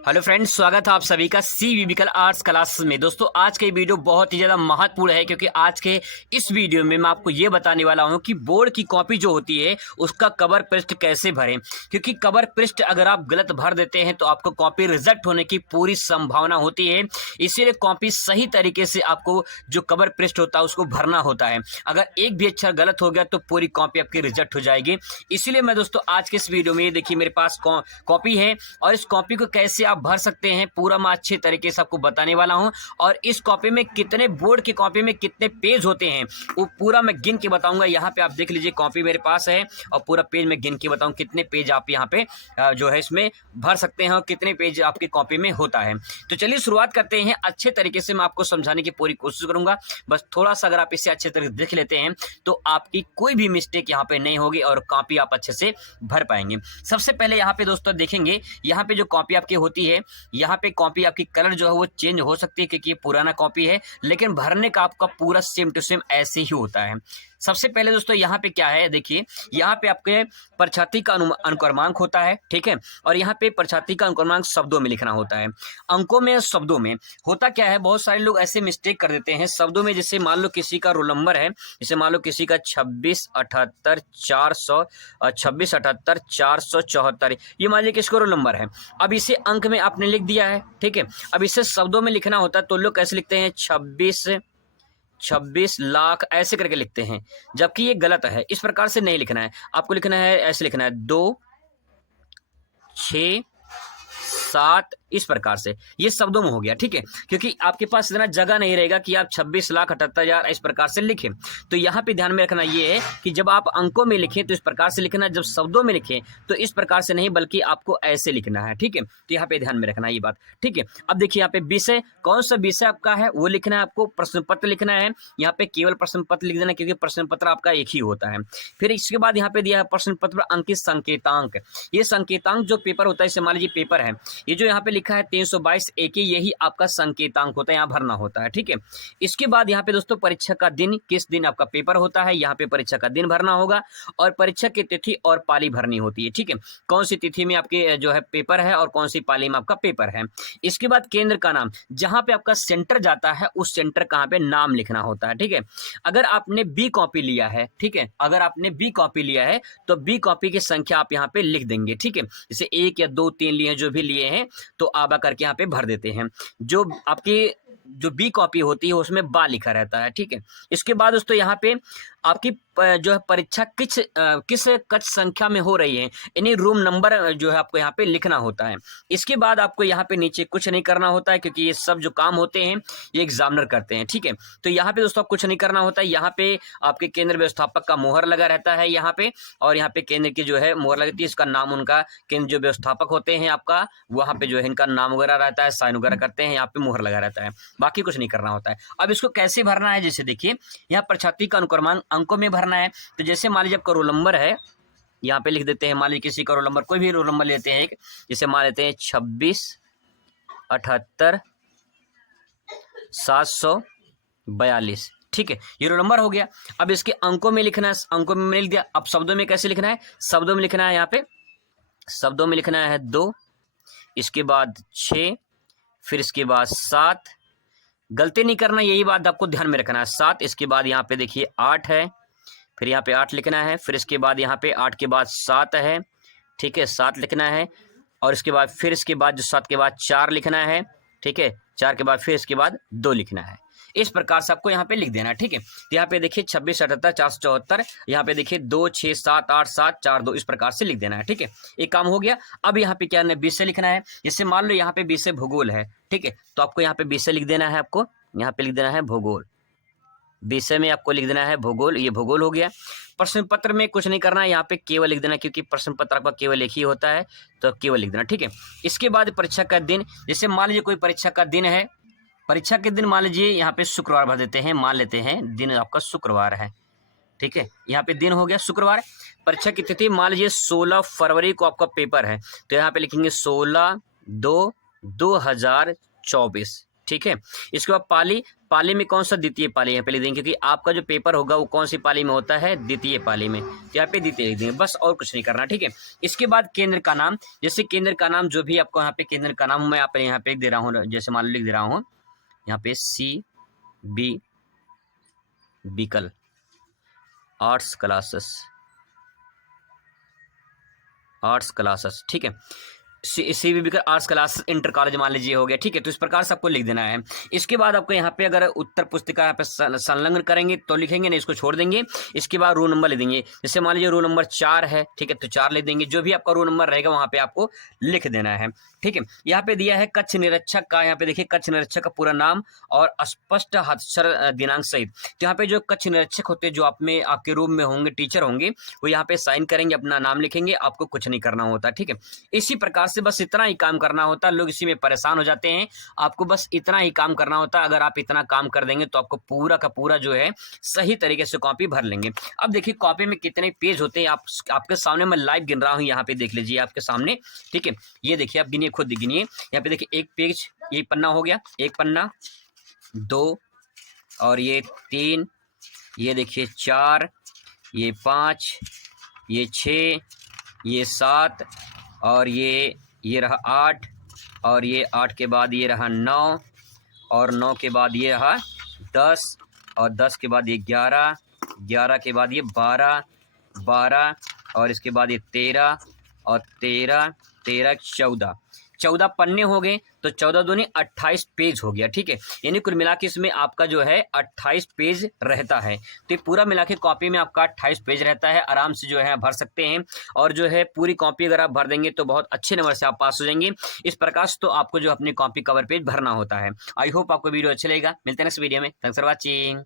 Hello friends, स्वागत है आप सभी का सी आर्ट्स क्लास में। दोस्तों, आज के वीडियो बहुत ही ज़्यादा महत्वपूर्ण है क्योंकि आज के इस वीडियो में मैं आपको ये बताने वाला हूं कि बोर्ड की कॉपी जो होती है उसका कवर पृष्ठ कैसे भरें। क्योंकि कवर पृष्ठ अगर आप गलत भर देते हैं तो आपको कॉपी रिजेक्ट होने की पूरी संभावना होती है। इसीलिए कॉपी सही तरीके से आपको जो कवर पृष्ठ होता है उसको भरना होता है। अगर एक भी अक्षर गलत हो गया तो पूरी कॉपी आपकी रिजेक्ट हो जाएगी। इसीलिए मैं दोस्तों आज के इस वीडियो में, ये देखिए मेरे पास कॉपी है और इस कॉपी को कैसे आप भर सकते हैं पूरा मैं अच्छे तरीके से आपको बताने वाला हूं। और इस कॉपी में कितने, बोर्ड की कॉपी में कितने पेज होते हैं वो पूरा मैं गिन के बताऊंगा। यहाँ पे आप देख लीजिए, कॉपी मेरे पास है और पूरा पेज मैं गिन के बताऊं कितने पेज आप यहाँ पे जो है इसमें भर सकते हैं और कितने पेज आपकी कॉपी में होता है। तो चलिए शुरुआत करते हैं। अच्छे तरीके से मैं आपको समझाने की पूरी कोशिश करूंगा। बस थोड़ा सा अगर आप इसे अच्छे तरीके से देख लेते हैं तो आपकी कोई भी मिस्टेक यहाँ पे नहीं होगी और कॉपी आप अच्छे से भर पाएंगे। सबसे पहले यहाँ पे दोस्तों देखेंगे, यहाँ पे जो कॉपी आपकी होती है, यहाँ पे कॉपी आपकी कलर जो है वो चेंज हो सकती है क्योंकि ये पुराना कॉपी है, लेकिन भरने का आपका पूरा सेम टू सेम ऐसे ही होता है। सबसे पहले दोस्तों यहाँ पे क्या है, देखिए यहाँ पे आपके प्रछाती का अनुक्रमांक होता है, ठीक है। और यहाँ पे प्रछाती का अनुक्रमांक शब्दों में लिखना होता है, अंकों में, शब्दों में। होता क्या है, बहुत सारे लोग ऐसे मिस्टेक कर देते हैं शब्दों में। जैसे मान लो किसी का रोल नंबर है, जैसे मान लो किसी का 2678 474, ये मान लीजिए किसको रोल नंबर है। अब इसे अंक में आपने लिख दिया है, ठीक है। अब इसे शब्दों में लिखना होता है तो लोग कैसे लिखते हैं, 26 लाख ऐसे करके लिखते हैं, जबकि ये गलत है। इस प्रकार से नहीं लिखना है, आपको लिखना है ऐसे लिखना है 2 6 7, इस प्रकार से। ये शब्दों में हो गया, ठीक है। क्योंकि आपके पास इतना जगह नहीं रहेगा कि आप 26,78,000 इस प्रकार से लिखें। तो यहाँ पे ध्यान में रखना ये है कि जब आप अंकों में लिखें तो इस प्रकार से लिखना, जब शब्दों में लिखें तो इस प्रकार से नहीं, बल्कि आपको ऐसे लिखना है, ठीक है। तो यहाँ पे ध्यान में रखना ये बात, ठीक है। अब देखिए यहाँ पे विषय, कौन सा विषय आपका है वो लिखना है, आपको प्रश्न पत्र लिखना है। यहाँ पे केवल प्रश्न पत्र लिख देना क्योंकि प्रश्न पत्र आपका एक ही होता है। फिर इसके बाद यहाँ पे दिया है प्रश्न पत्र अंकित संकेतांक। ये संकेतांक जो पेपर होता है, जैसे मान लीजिए पेपर है, ये जो यहाँ पे लिखा है 322 एक ही, यही आपका संकेतांक होता है, यहाँ भरना होता है, ठीक है। इसके बाद यहाँ पे दोस्तों परीक्षा का दिन, किस दिन आपका पेपर होता है, यहाँ पे परीक्षा का दिन भरना होगा और परीक्षा की तिथि और पाली भरनी होती है, ठीक है। कौन सी तिथि में आपके जो है पेपर है और कौन सी पाली में आपका पेपर है। इसके बाद केंद्र का नाम, जहां पे आपका सेंटर जाता है उस सेंटर कहाँ पे नाम लिखना होता है, ठीक है। अगर आपने बी कॉपी लिया है, ठीक है, अगर आपने बी कॉपी लिया है तो बी कॉपी की संख्या आप यहाँ पे लिख देंगे, ठीक है। जैसे 1 या 2 3 लिए, जो भी लिए हैं तो आबा करके यहाँ पे भर देते हैं। जो आपकी जो बी कॉपी होती है उसमें बा लिखा रहता है, ठीक है। इसके बाद दोस्तों यहाँ पे आपकी जो है परीक्षा किस कक्ष संख्या में हो रही है, यानी रूम नंबर जो है आपको यहाँ पे लिखना होता है। इसके बाद आपको यहाँ पे नीचे कुछ नहीं करना होता है क्योंकि ये सब जो काम होते हैं ये एग्जामिनर करते हैं, ठीक है। तो यहाँ पे दोस्तों कुछ नहीं करना होता है। यहाँ पे आपके केंद्र व्यवस्थापक का मोहर लगा रहता है यहाँ पे, और यहाँ पे केंद्र की जो है मोहर लगती है, इसका नाम, उनका केंद्र जो व्यवस्थापक होते हैं आपका, वहाँ पे जो है इनका नाम वगैरह रहता है, साइन वगैरह करते हैं, यहाँ पे मोहर लगा रहता है, बाकी कुछ नहीं करना होता है। अब इसको कैसे भरना है, जैसे देखिए यहाँ प्रछाती का अनुक्रमांक अंकों में भरना है। तो जैसे मान लीजिए आपका रोल नंबर है, यहाँ पे लिख देते हैं, मान लीजिए किसी का रोल नंबर, कोई भी रोल नंबर लेते हैं एक, जैसे मान लेते हैं 26,78,742, ठीक है। ये रोल नंबर हो गया। अब इसके अंकों में लिखना है, अंकों में मैंने लिख दिया। अब शब्दों में कैसे लिखना है, शब्दों में लिखना है, यहाँ पे शब्दों में लिखना है 2, इसके बाद 6, फिर इसके बाद 7, गलती नहीं करना, यही बात आपको ध्यान में रखना है, 7, इसके बाद यहाँ पे देखिए 8 है, फिर यहाँ पे 8 लिखना है, फिर इसके बाद यहाँ पे 8 के बाद 7 है, ठीक है, 7 लिखना है, और इसके बाद फिर इसके बाद जो 7 के बाद 4 लिखना है, ठीक है, 4 के बाद फिर इसके बाद 2 लिखना है। इस प्रकार से आपको यहाँ पे लिख देना है, ठीक है। तो यहाँ पे देखिए 26,78,474, यहाँ पे देखिए 2 6 7 8 7 4 2, इस प्रकार से लिख देना है, ठीक है। एक काम हो गया। अब यहाँ पे क्या है, विषय लिखना है। जैसे मान लो यहाँ पे विषय भूगोल है, ठीक है, तो आपको यहाँ पे विषय लिख देना है, आपको यहाँ पे लिख देना है भूगोल, विषय में आपको लिख देना है भूगोल, ये भूगोल हो गया। प्रश्न पत्र में कुछ नहीं करना है, यहाँ पे केवल लिख देना, क्योंकि प्रश्न पत्र आपका केवल एक ही होता है, तो केवल लिख देना, ठीक है। इसके बाद परीक्षा का दिन, जैसे मान लीजिए कोई परीक्षा का दिन है, परीक्षा के दिन मान लीजिए यहाँ पे शुक्रवार भर देते हैं, मान लेते हैं दिन आपका शुक्रवार है, ठीक है, यहाँ पे दिन हो गया शुक्रवार। परीक्षा की तिथि मान लीजिए 16 फरवरी को आपका पेपर है, तो यहाँ पे लिखेंगे 16/2/2024, ठीक है। इसके बाद पाली, पाली में कौन सा द्वितीय पाली यहाँ पे लिख देंगे, क्योंकि आपका जो पेपर होगा वो कौन सी पाली में होता है, द्वितीय पाली में, तो यहाँ पे द्वितीय लिख देंगे, बस और कुछ नहीं करना, ठीक है। इसके बाद केंद्र का नाम, जैसे केंद्र का नाम जो भी आपको यहाँ पे केंद्र का नाम मैं यहाँ पे लिख दे रहा हूँ, जैसे मान लो लिख दे रहा हूँ यहाँ पे CB बीकल आर्ट्स क्लासेस, ठीक है। CB का आर्ट्स क्लास इंटर कॉलेज मान लीजिए हो गया, ठीक है। तो इस प्रकार से आपको लिख देना है। इसके बाद आपको यहाँ पे अगर उत्तर पुस्तिका यहाँ पे संलग्न करेंगे तो लिखेंगे, नहीं इसको छोड़ देंगे। इसके बाद रोल नंबर लिख देंगे, जैसे मान लीजिए रोल नंबर 4 है, ठीक है, तो 4 लिख देंगे। जो भी आपका रोल नंबर रहेगा वहाँ पे आपको लिख देना है, ठीक है। यहाँ पे दिया है कक्ष निरीक्षक का, यहाँ पे देखिए कक्ष निरीक्षक का पूरा नाम और स्पष्ट हस्ताक्षर दिनांक सहित। तो यहाँ पे जो कक्ष निरीक्षक होते हैं, जो आप में आपके रूम में होंगे, टीचर होंगे, वो यहाँ पे साइन करेंगे, अपना नाम लिखेंगे, आपको कुछ नहीं करना होता, ठीक है। इसी प्रकार से बस इतना ही काम करना होता है। लोग इसी में परेशान हो जाते हैं, आपको बस इतना ही काम करना होता है। अगर आप इतना काम कर देंगे तो आपको पूरा का पूरा जो है सही तरीके से कॉपी भर लेंगे। अब देखिए कॉपी में कितने पेज होते हैं, आपके सामने मैं लाइव गिन रहा हूँ, यहाँ पे देख लीजिए आपके सामने, ठीक है। ये देखिए आप गिनिए, खुद गिनिए। यहाँ पे देखिए एक पेज, ये पन्ना हो गया, एक पन्ना, 2 और ये 3, ये देखिए 4, ये 5, ये 6, ये 7 और ये रहा 8 और ये 8 के बाद ये रहा 9 और 9 के बाद ये रहा 10 और 10 के बाद ये 11, 11 के बाद ये 12, 12 और इसके बाद ये 13 और 13, 14 पन्ने हो गए। तो 14 दूनी 28 पेज हो गया, ठीक है। यानी कुल मिला के इसमें आपका जो है 28 पेज रहता है। तो ये पूरा मिला के कॉपी में आपका 28 पेज रहता है, आराम से जो है भर सकते हैं। और जो है पूरी कॉपी अगर आप भर देंगे तो बहुत अच्छे नंबर से आप पास हो जाएंगे। इस प्रकार से तो आपको जो अपनी कॉपी कवर पेज भरना होता है। आई होप आपको वीडियो अच्छा लगेगा। मिलते हैं नेक्स्ट वीडियो में। Thanks for watching.